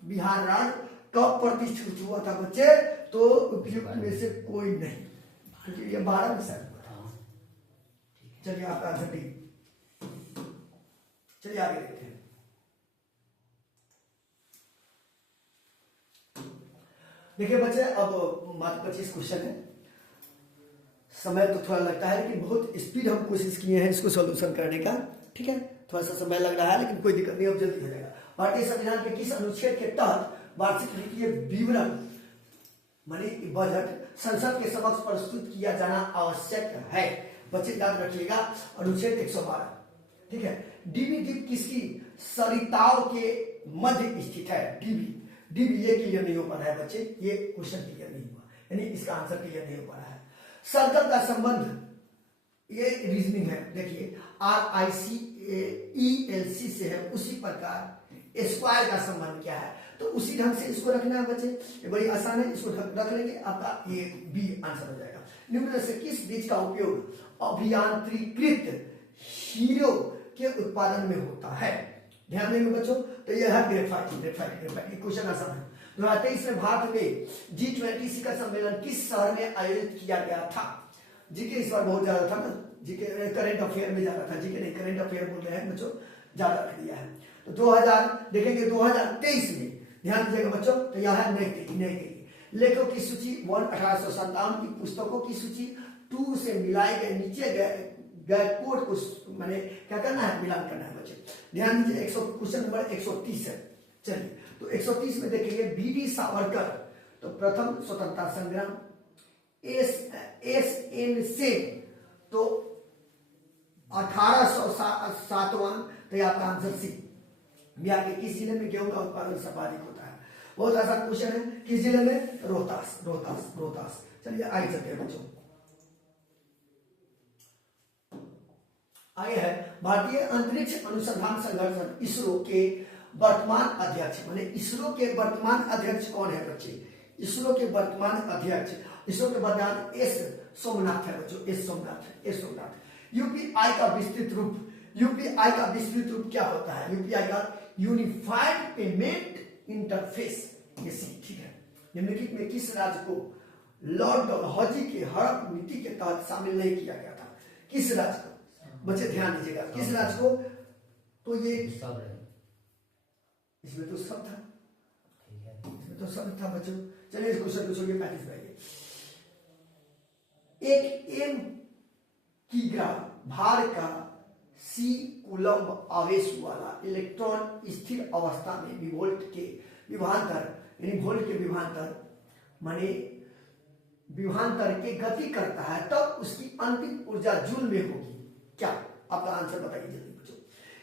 बिहार राज्य कब प्रतिष्ठित हुआ था बच्चे? तो उपयुक्त में से कोई नहीं, क्योंकि ये 12 में शायद हुआ था। चलिए आपका आंसर डी। चलिए आगे देखते हैं। देखिए बच्चे, अब मात्र 25 क्वेश्चन है। समय तो थोड़ा लगता है, लेकिन बहुत स्पीड हम कोशिश किए हैं इसको सॉल्यूशन करने का, ठीक है। थोड़ा सा समय लग रहा है, लेकिन कोई दिक्कत नहीं, अब जल्दी हो जाएगा। भारतीय संविधान के किस अनुच्छेद के तहत वार्षिक वित्तीय विवरण मानी बजट संसद के समक्ष प्रस्तुत किया जाना आवश्यक है? बच्चे याद रखिएगा, अनुच्छेद 112, ठीक है। डीबी द्वीप किसकी सरिताओं के मध्य स्थित है? डीबी ये क्लियर नहीं हो पा रहा है बच्चे, ये क्वेश्चन क्लियर नहीं हुआ, यानी इसका आंसर क्लियर नहीं हो पा रहा है। सर्कल का संबंध, ये रीजनिंग है, देखिए RICELC से है, उसी प्रकार स्क्वायर का संबंध क्या है? तो उसी ढंग से इसको रखना है बच्चे, ये बड़ी आसान है, इसको रख लेंगे, आपका ये बी आंसर हो जाएगा। निम्न में से किस बीज का उपयोग अभियांत्रिकृत हीरो के उत्पादन में होता है। ध्यान देंगे बच्चों, तो यह है ग्रेफाइट। ग्रेफाइट क्वेश्चन आसान है। 2023 में भारत में G20 शिखर सम्मेलन किस शहर में आयोजित किया गया था? जीके इस बार बहुत ज्यादा था ना, जीके करंट अफेयर में ज्यादा था, जीके नहीं करंट अफेयर बोल रहे हैं बच्चों, ज्यादा रख दिया है। तो 2000 देखेंगे 2023 में, ध्यान दीजिएगा बच्चों, तो यह है नई दिल्ली। लेखकों की सूची 1857 की पुस्तकों की सूची 2 से मिलाए गए नीचे गए कोड को मैंने क्या करना है, मिलान करना है बच्चे। ध्यान दीजिए, क्वेश्चन नंबर 130 है। चलिए तो 130 में देखेंगे बीडी सावरकर, तो प्रथम स्वतंत्रता संग्राम। एन से तो 1807वां, तो यह आपका आंसर सी। बिहार के किस जिले में गेहूं का उत्पादन सर्वाधिक होता है? बहुत आसान क्वेश्चन है। किस जिले में? रोहतास। चलिए आगे चलते हैं बच्चों। आगे है भारतीय अंतरिक्ष अनुसंधान संगठन इसरो के वर्तमान अध्यक्ष, माने इसरो के वर्तमान अध्यक्ष कौन है बच्चे? इसरो के वर्तमान अध्यक्ष, इसरो के वर्तमान एस सोमनाथ है बच्चों, एस सोमनाथ। यूपीआई का विस्तृत रूप, यूपीआई का विस्तृत रूप क्या होता है? यूपीआई का यूनिफाइड पेमेंट इंटरफेस, ये ठीक है। निम्नलिखित में किस राज्य को लॉर्ड डलहौजी की हड़प नीति के तहत शामिल नहीं किया गया था? किस राज्य को बच्चे? ध्यान दीजिएगा, किस राज्य को? तो ये इसमें तो सब था, इसमें तो सब था बच्चों। चलिए इस क्वेश्चन को छोड़िए, 35 में एक एम किग्रा भार का सी कूलम्ब आवेश वाला इलेक्ट्रॉन स्थिर अवस्था में विभोल्ट के विभवांतर, यानी वोल्ट के विभवांतर माने विभवांतर के गति करता है, तब उसकी अंतिम ऊर्जा जूल में होगी। क्या? आपका आंसर बताइए जल्दी बच्चों।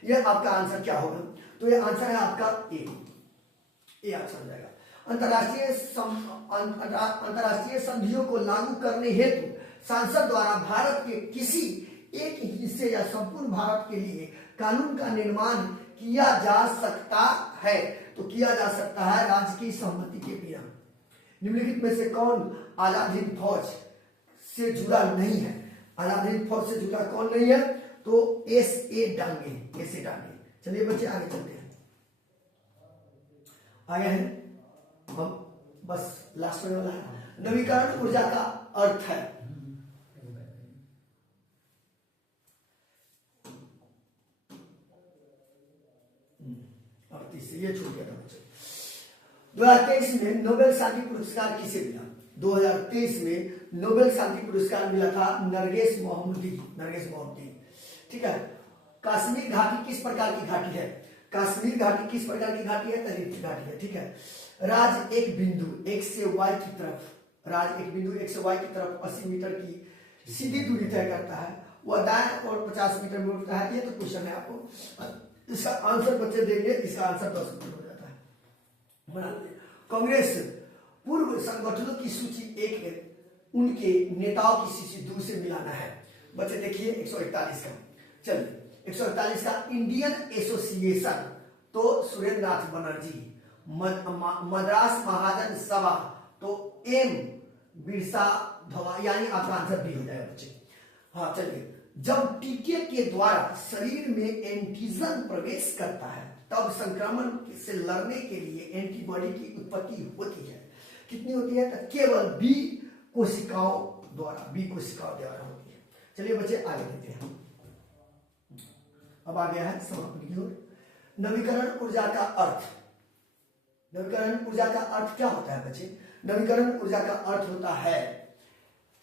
यह आपका आंसर क्या होगा? तो यह आंसर है आपका ए आंसर हो जाएगा। अंतरराष्ट्रीय संधियों को लागू करने हेतु संसद द्वारा भारत के किसी एक हिस्से या संपूर्ण भारत के लिए कानून का निर्माण किया जा सकता है? तो किया जा सकता है राज्य की सहमति के बिना। निम्नलिखित में से कौन आजाद हिंद फौज से जुड़ा नहीं है? आजाद हिंद फौज से जुड़ा कौन नहीं है? तो एस.ए. डांगे। चलिए बच्चे आगे चलते हैं। आगे है हम बस लास्ट में वाला है, नवीकरण ऊर्जा का अर्थ है। ये छूट गया था बच्चे। 2023 में नोबेल शांति पुरस्कार किसे मिला? 2023 में नोबेल शांति पुरस्कार मिला था नरगेस मोहम्मदी। ठीक है। कश्मीर घाटी किस प्रकार की घाटी है? कश्मीर घाटी किस प्रकार की घाटी है? तरीफ की घाटी है। ठीक है। राज एक बिंदु x से y की तरफ, राज एक बिंदु x से y की तरफ 80 मीटर की सीधी दूरी तय करता है, वह दाएं और 50 मीटर में उड़ता है। ये तो क्वेश्चन है आपको, इसका आंसर बच्चे देंगे, इसका आंसर 10 मिनट हो जाता है। कांग्रेस पूर्व संगठनों की सूची 1 में उनके नेताओं की सूची 2 से मिलाना है। बच्चे देखिए 141 का, चलिए 141 का इंडियन एसोसिएशन, तो सुरेंद्र नाथ बनर्जी। मद्रास महाजन सभा, तो एम बिरसा धवा, यानी आपका आंसर बी हो जाएगा बच्चे। हाँ चलिए, जब टीके के द्वारा शरीर में एंटीजन प्रवेश करता है तब संक्रमण से लड़ने के लिए एंटीबॉडी की उत्पत्ति होती है। कितनी होती है? तो केवल बी कोशिकाओं द्वारा होती है। चलिए बच्चे आगे देखते हैं। अब आ गया है समापन की ओर। नवीकरण ऊर्जा का अर्थ, नवीकरण ऊर्जा का अर्थ क्या होता है बच्चे? नवीकरण ऊर्जा का अर्थ होता है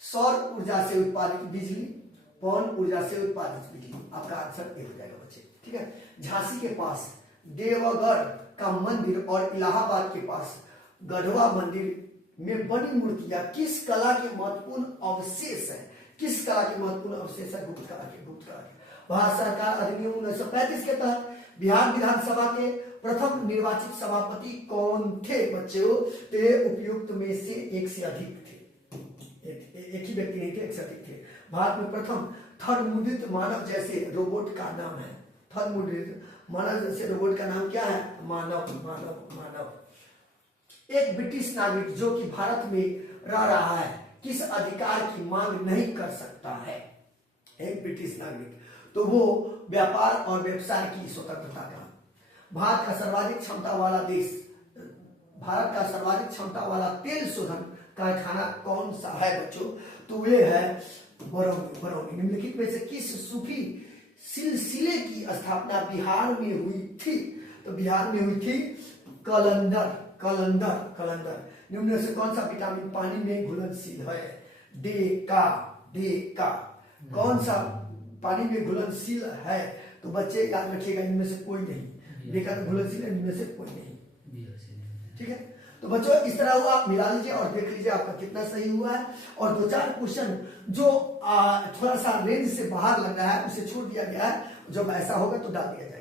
सौर ऊर्जा से उत्पादित बिजली, पवन ऊर्जा से उत्पादित बिजली। आपका आंसर ए हो जाएगा बच्चे। ठीक है। झांसी के पास देवगढ़ का मंदिर और इलाहाबाद के पास गढ़वा मंदिर में बनी मूर्तियां किस कला के महत्वपूर्ण अवशेष है? किस कला के महत्वपूर्ण अवशेष है? गुप्त कला के। भारत सरकार अधिनियम 1935 के तहत बिहार विधानसभा के प्रथम निर्वाचित सभापति कौन थे बच्चों? ते उपयुक्त में से एक से अधिक थे, एक ही व्यक्ति नहीं थे, एक से अधिक थे। भारत में प्रथम थर्ड मुद्रित मानव जैसे रोबोट का नाम है, थर्ड मुद्रित मानव जैसे रोबोट का नाम क्या है? मानव। एक ब्रिटिश नागरिक जो कि भारत में रह रहा है किस अधिकार की मांग नहीं कर सकता है? एक ब्रिटिश नागरिक तो वो व्यापार और व्यवसाय की स्वतंत्रता का। भारत का सर्वाधिक क्षमता वाला देश, भारत का सर्वाधिक क्षमता वाला तेल शोधन कारखाना कौन सा है बच्चों? तो वे है बरौनी। बरौनी निम्नलिखित में से किस सूफी सिलसिले की स्थापना बिहार में हुई थी? तो बिहार में हुई थी कलंदर। कलंदर कलंदर निम्न में से कौन सा विटामिन पानी में घुलनशील है? डे का। डे का कौन सा पानी में घुलनशील है? तो बच्चे याद रखिएगा, इनमें से कोई नहीं। डे का घुलनशील है, इनमें से कोई नहीं। ठीक है, तो बच्चों इस तरह हुआ, आप मिला लीजिए और देख लीजिए आपका कितना सही हुआ है। और 2-4 क्वेश्चन जो थोड़ा सा रेंज से बाहर लग रहा है उसे छोड़ दिया गया है, जब ऐसा होगा तो डाल दिया जाएगा।